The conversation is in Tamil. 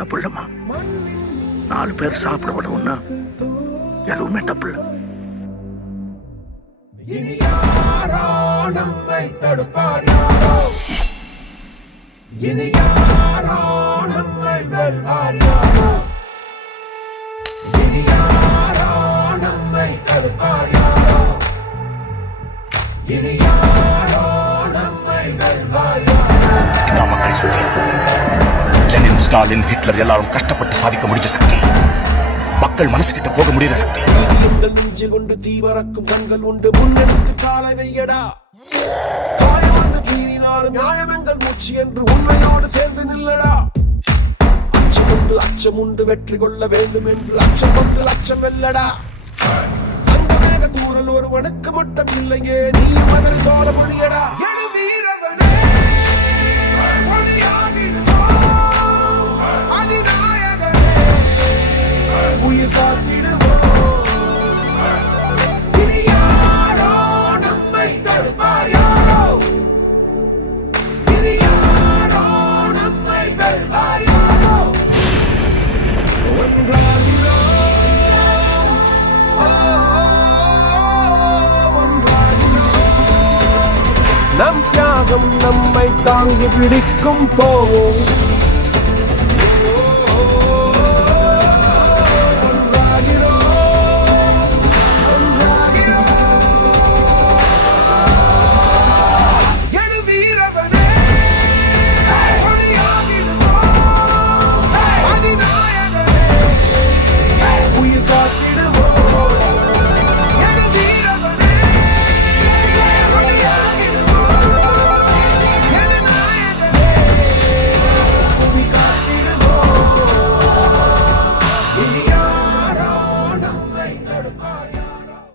தப்பு இல்லைம்மா. 4 பேர் சாப்பிட விடவுன்னா எதுவுமே தப்பு இல்லை. இனி யாரோ நம்மை தடுப்பார் யாரோ, இனி யாரோ நம்மை வெல்வார் யாரோ, இனி யாரோ நம்மை தடுப்பார் யாரோ, இனி யாரோ நம்மை வெல்வார் யாரோ. இதான் மக்கள் சக்தி. லெனின், ஸ்டாலின், ஹிட்லர் எல்லாரும் கஷ்டப்பட்டு சாதிக்க முடிஞ்ச சக்தி. மக்கள் மனசு கிட்ட போக முடியாத சக்தி. எங்கள் நெஞ்சில் கொண்டு தீவரக்கும் கண்கள் உண்டு, முன்னெடுத்து காலை வையடா. காயம் வந்து கீறினாலும் நியாயம் எங்கள் மூச்சு என்று உண்மையோடு சேர்ந்து நில்லடா. அச்சம் உண்டு வெற்றி கொள்ள வேண்டும் என்று அச்சம் கொண்டு லட்சம் வெல்லடா. அந்த மேக தூரல் ஒருவனுக்கு மட்டும் இல்லையே, நீ மகன் தோட முடியடா. உயிர் காத்திடுவோம். இனி யாரோ நம்மை தடுப்பார் யாரோ, இனி யாரோ நம்மை வெல்வார் யாரோ. ஒன்றாகிறோம், ஒன்றாகிறோம். நம் தியாகம் நம்மை தாங்கி பிடிக்கும் போவோம்.